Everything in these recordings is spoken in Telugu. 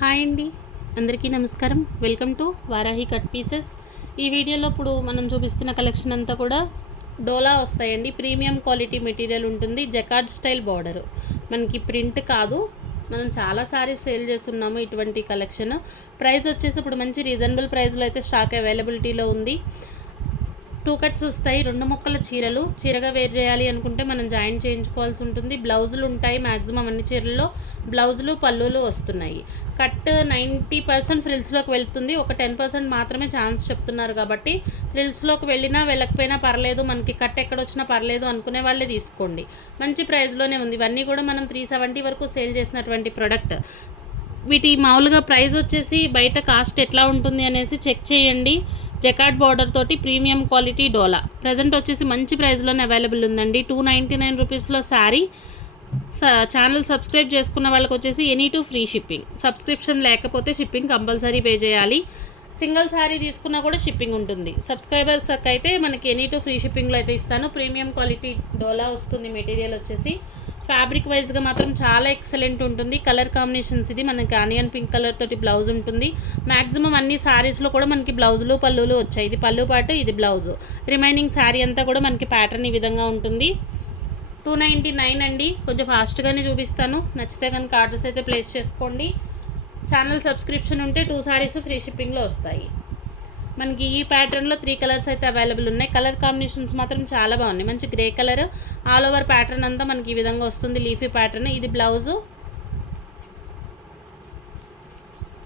హాయ్ అండి, అందరికీ నమస్కారం. Welcome to Varahi cut pieces. ఈ వీడియోలో ఇప్పుడు మనం చూపిస్తున్న కలెక్షన్ అంతా కూడా డోలా వస్తాయండి. ప్రీమియం క్వాలిటీ మెటీరియల్ ఉంటుంది. జకార్డ్ స్టైల్ బార్డర్, మనకి ప్రింట్ కాదు. మనం చాలా సారీస్ సేల్ చేస్తున్నాము ఇటువంటి కలెక్షన్. ప్రైస్ వచ్చేసి ఇప్పుడు మంచి రీజనబుల్ ప్రైస్లో అయితే స్టాక్ అవైలబిలిటీలో ఉంది. 2 కట్స్ వస్తాయి, 2 ముక్కల చీరలు. చీరగా వేర్ చేయాలి అనుకుంటే మనం జాయిన్ చేయించుకోవాల్సి ఉంటుంది. బ్లౌజులు ఉంటాయి, మ్యాక్సిమం అన్ని చీరల్లో బ్లౌజులు పళ్ళులు వస్తున్నాయి. కట్ 90% ఫ్రిల్స్లోకి వెళ్తుంది, ఒక 10% మాత్రమే ఛాన్స్ చెప్తున్నారు. కాబట్టి ఫ్రిల్స్లోకి వెళ్ళినా వెళ్ళకపోయినా పర్లేదు, మనకి కట్ ఎక్కడొచ్చినా పర్లేదు అనుకునే వాళ్ళే తీసుకోండి. మంచి ప్రైస్లోనే ఉంది. ఇవన్నీ కూడా మనం 370 వరకు సేల్ చేసినటువంటి ప్రోడక్ట్. వీటి మామూలుగా ప్రైస్ వచ్చేసి బయట కాస్ట్ ఎట్లా ఉంటుంది అనేసి చెక్ చేయండి. జకార్డ్ బార్డర్ తోటి ప్రీమియం క్వాలిటీ డోలా ప్రజెంట్ వచ్చేసి మంచి ప్రైస్లోనే అవైలబుల్ ఉందండి. 299 రూపీస్లో శారీ. ఛానల్ సబ్స్క్రైబ్ చేసుకున్న వాళ్ళకి వచ్చేసి any to free shipping. Subscription లేకపోతే షిప్పింగ్ కంపల్సరీ పే చేయాలి. సింగిల్ శారీ తీసుకున్నా కూడా షిప్పింగ్ ఉంటుంది. సబ్స్క్రైబర్స్ అయితే మనకి ఎనీ టు ఫ్రీ షిప్పింగ్లో అయితే ఇస్తాను. ప్రీమియం క్వాలిటీ డోలా వస్తుంది. మెటీరియల్ వచ్చేసి ఫ్యాబ్రిక్ వైజ్గా మాత్రం చాలా ఎక్సలెంట్ ఉంటుంది. కలర్ కాంబినేషన్స్ ఇది మనకి ఆనియన్ పింక్ కలర్ తోటి బ్లౌజ్ ఉంటుంది. మ్యాక్సిమం అన్ని శారీస్లో కూడా మనకి బ్లౌజులు పళ్ళులు వచ్చాయి. ఇది పళ్ళు పాటు, ఇది బ్లౌజు. రిమైనింగ్ శారీ అంతా కూడా మనకి ప్యాటర్న్ ఈ విధంగా ఉంటుంది. 299 అండి. కొంచెం ఫాస్ట్గానే చూపిస్తాను. నచ్చితే కనుక ఆర్డర్స్ అయితే ప్లేస్ చేసుకోండి. ఛానల్ సబ్స్క్రిప్షన్ ఉంటే 2 శారీస్ ఫ్రీ షిప్పింగ్లో వస్తాయి. మనకి ఈ ప్యాటర్న్లో 3 కలర్స్ అయితే అవైలబుల్ ఉన్నాయి. కలర్ కాంబినేషన్స్ మాత్రం చాలా బాగున్నాయి. మంచి grey colour, all over pattern అంతా మనకి ఈ విధంగా వస్తుంది. Leafy pattern. ఇది బ్లౌజు.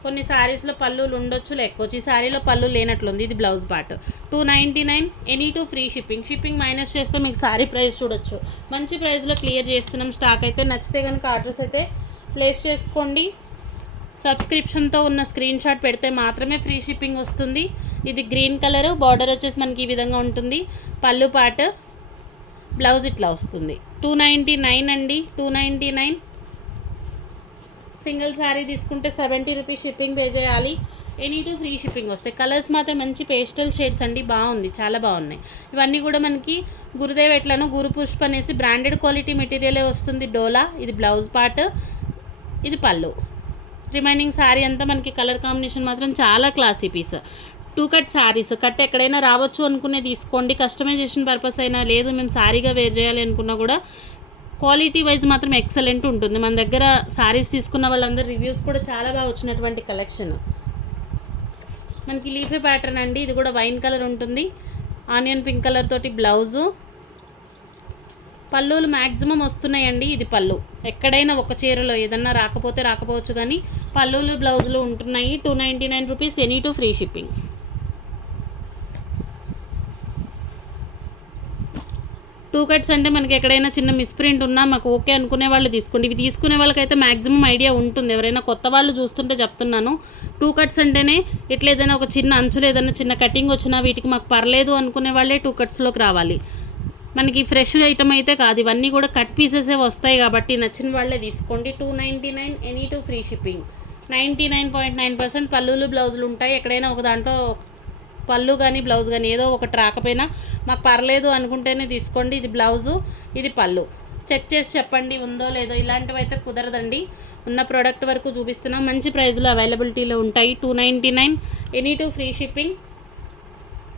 కొన్ని శారీస్లో పళ్ళులు ఉండొచ్చు, లేకపోవచ్చు. ఈ శారీలో పళ్ళు లేనట్లుంది. ఇది blouse part. 299, any to free shipping. Shipping minus చేస్తే మీకు శారీ ప్రైస్ చూడొచ్చు. మంచి ప్రైస్లో క్లియర్ చేస్తున్నాం స్టాక్ అయితే. నచ్చితే కనుక ఆర్డర్స్ అయితే ప్లేస్ చేసుకోండి. సబ్స్క్రిప్షన్తో ఉన్న స్క్రీన్ షాట్ పెడితే మాత్రమే ఫ్రీ షిప్పింగ్ వస్తుంది. ఇది గ్రీన్ కలర్, బార్డర్ వచ్చేసి మనకి ఈ విధంగా ఉంటుంది. పళ్ళు పార్ట్, బ్లౌజ్ ఇట్లా వస్తుంది. 299 అండి. 299. సింగిల్ శారీ తీసుకుంటే 70 రూపీస్ షిప్పింగ్ పే చేయాలి. ఎనీ టు ఫ్రీ షిప్పింగ్ వస్తాయి. కలర్స్ మాత్రం మంచి పేస్టల్ షేడ్స్ అండి. బాగుంది, చాలా బాగున్నాయి. ఇవన్నీ కూడా మనకి గురుదేవ్ ఎట్లను గురు పుష్ప అనేసి బ్రాండెడ్ క్వాలిటీ మెటీరియలే వస్తుంది. డోలా. ఇది బ్లౌజ్ పార్ట్, ఇది పళ్ళు. రిమైనింగ్ శారీ అంతా మనకి కలర్ కాంబినేషన్ మాత్రం చాలా classy piece. 2 cut saris. Cut ఎక్కడైనా రావచ్చు అనుకునే తీసుకోండి. కస్టమైజేషన్ పర్పస్ అయినా, లేదు మేము శారీగా వేర్ చేయాలి అనుకున్నా కూడా క్వాలిటీ వైజ్ మాత్రం ఎక్సలెంట్ ఉంటుంది. మన దగ్గర శారీస్ తీసుకున్న వాళ్ళందరూ రివ్యూస్ కూడా చాలా బాగా వచ్చినటువంటి కలెక్షన్. మనకి లీఫీ ప్యాటర్న్ అండి. ఇది కూడా వైన్ కలర్ ఉంటుంది. ఆనియన్ పింక్ కలర్ తోటి బ్లౌజు. పళ్ళులు మ్యాక్సిమం వస్తున్నాయండి. ఇది పళ్ళు. ఎక్కడైనా ఒక చీరలో ఏదన్నా రాకపోవచ్చు, కానీ పళ్ళులు బ్లౌజులు ఉంటున్నాయి. 299 rupees, any to free shipping. Two cuts అంటే మనకి ఎక్కడైనా చిన్న మిస్ప్రింట్ ఉన్నా మాకు ఓకే అనుకునే వాళ్ళు తీసుకోండి. ఇవి తీసుకునే వాళ్ళకైతే మ్యాక్సిమం ఐడియా ఉంటుంది. ఎవరైనా కొత్త వాళ్ళు చూస్తుంటే చెప్తున్నాను. 2 కట్స్ అంటేనే ఇట్లా ఏదైనా ఒక చిన్న అంచులు ఏదైనా చిన్న కటింగ్ వచ్చినా వీటికి మాకు పర్లేదు అనుకునే వాళ్ళే 2 కట్స్లోకి రావాలి. మనకి ఫ్రెష్ ఐటమ్ అయితే కాదు, ఇవన్నీ కూడా కట్ పీసెసే వస్తాయి. కాబట్టి నచ్చిన వాళ్ళే తీసుకోండి. 299, ఎనీ టు ఫ్రీ షిప్పింగ్. 99.9% పళ్ళులు బ్లౌజులు ఉంటాయి. ఎక్కడైనా ఒక దాంట్లో పళ్ళు కానీ బ్లౌజ్ కానీ ఏదో ఒకటి రాకపోయినా మాకు పర్లేదు అనుకుంటేనే తీసుకోండి. ఇది బ్లౌజు, ఇది పళ్ళు. చెక్ చేసి చెప్పండి ఉందో లేదో. ఇలాంటివి అయితే కుదరదండి. ఉన్న ప్రోడక్ట్ వరకు చూపిస్తున్నాం. మంచి ప్రైస్లో అవైలబిలిటీలో ఉంటాయి. 299, ఎనీ టు ఫ్రీ షిప్పింగ్.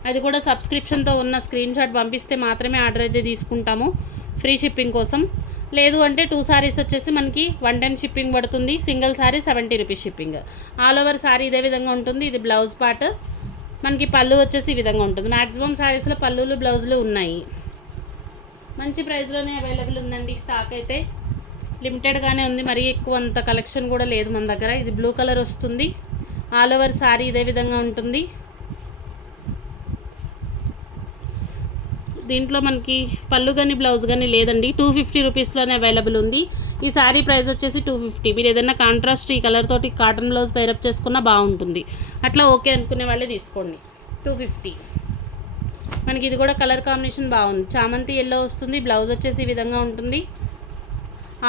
అది కూడా సబ్స్క్రిప్షన్తో ఉన్న స్క్రీన్ షాట్ పంపిస్తే మాత్రమే ఆర్డర్ అయితే తీసుకుంటాము ఫ్రీ షిప్పింగ్ కోసం. లేదు అంటే 2 శారీస్ వచ్చేసి మనకి 110 షిప్పింగ్ పడుతుంది. Single sari 70 rupees shipping. All over sari ఇదే విధంగా ఉంటుంది. ఇది బ్లౌజ్ పార్ట్. మనకి పళ్ళు వచ్చేసి ఈ విధంగా ఉంటుంది. మ్యాక్సిమం శారీస్లో పళ్ళులు బ్లౌజులు ఉన్నాయి. మంచి ప్రైస్లోనే అవైలబుల్ ఉందండి. స్టాక్ అయితే లిమిటెడ్గానే ఉంది. మరీ ఎక్కువ అంత కలెక్షన్ కూడా లేదు మన దగ్గర. ఇది బ్లూ కలర్ వస్తుంది. ఆల్ ఓవర్ శారీ ఇదే విధంగా ఉంటుంది. దీంట్లో మనకి పళ్ళు కానీ బ్లౌజ్ కానీ లేదండి. 250 రూపీస్లోనే అవైలబుల్ ఉంది. ఈ శారీ ప్రైస్ వచ్చేసి 250. మీరు ఏదైనా కాంట్రాస్ట్ ఈ కలర్ తోటి కాటన్ బ్లౌజ్ పేరప్ చేసుకున్నా బాగుంటుంది. అట్లా ఓకే అనుకునే వాళ్ళే తీసుకోండి. 250. మనకి ఇది కూడా కలర్ కాంబినేషన్ బాగుంది. చామంతి ఎల్లో వస్తుంది. బ్లౌజ్ వచ్చేసి ఈ విధంగా ఉంటుంది.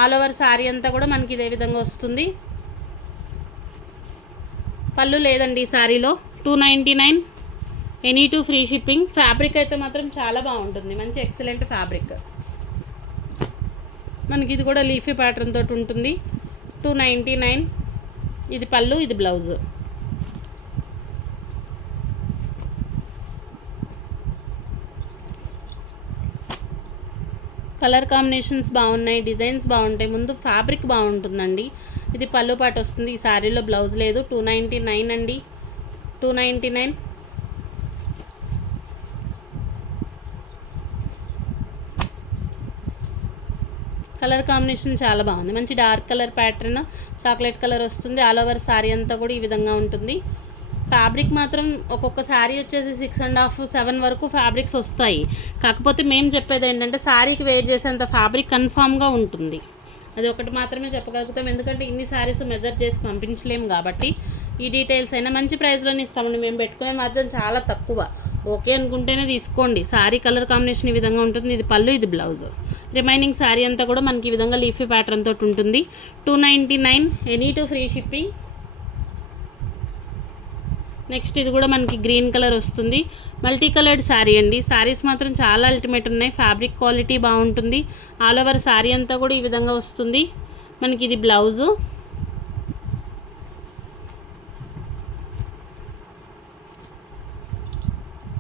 ఆల్ ఓవర్ శారీ అంతా కూడా మనకి ఇదే విధంగా వస్తుంది. పళ్ళు లేదండి ఈ శారీలో. 299, any to free shipping. Fabric అయితే మాత్రం చాలా బాగుంటుంది. మంచి ఎక్సలెంట్ ఫ్యాబ్రిక్. మనకి ఇది కూడా లీఫీ ప్యాటర్న్ తోటి ఉంటుంది. 299. ఇది పళ్ళు, ఇది బ్లౌజ్. కలర్ కాంబినేషన్స్ బాగున్నాయి, డిజైన్స్ బాగుంటాయి. ముందు ఫ్యాబ్రిక్ బాగుంటుందండి. ఇది పళ్ళు పాటు వస్తుంది. ఈ శారీలో బ్లౌజ్ లేదు. 299 అండి, 299. కలర్ కాంబినేషన్ చాలా బాగుంది. మంచి dark colour pattern, chocolate colour వస్తుంది. ఆల్ ఓవర్ శారీ అంతా కూడా ఈ విధంగా ఉంటుంది. ఫ్యాబ్రిక్ మాత్రం ఒక్కొక్క శారీ వచ్చేసి 6.5 7 వరకు ఫ్యాబ్రిక్స్ వస్తాయి. కాకపోతే మేము చెప్పేది ఏంటంటే శారీకి వేర్ చేసేంత ఫ్యాబ్రిక్ కన్ఫామ్గా ఉంటుంది. అది ఒకటి మాత్రమే చెప్పగలుగుతాం, ఎందుకంటే ఇన్ని శారీస్ మెజర్ చేసి పంపించలేము కాబట్టి. ఈ డీటెయిల్స్ అయినా మంచి ప్రైస్లోనే ఇస్తామండి. మేము పెట్టుకునే మార్జిన్ చాలా తక్కువ. ఓకే అనుకుంటేనే తీసుకోండి. శారీ కలర్ కాంబినేషన్ ఈ విధంగా ఉంటుంది. ఇది పళ్ళు, ఇది బ్లౌజ్. రిమైనింగ్ శారీ అంతా కూడా మనకి ఈ విధంగా లీఫీ ప్యాటర్న్ తోటి ఉంటుంది. 299, any to free shipping. Next ఇది కూడా మనకి గ్రీన్ కలర్ వస్తుంది. మల్టీ కలర్డ్ శారీ అండి. శారీస్ మాత్రం చాలా అల్టిమేట్ ఉన్నాయి. ఫ్యాబ్రిక్ క్వాలిటీ బాగుంటుంది. ఆల్ ఓవర్ శారీ అంతా కూడా ఈ విధంగా వస్తుంది. మనకి ఇది బ్లౌజు.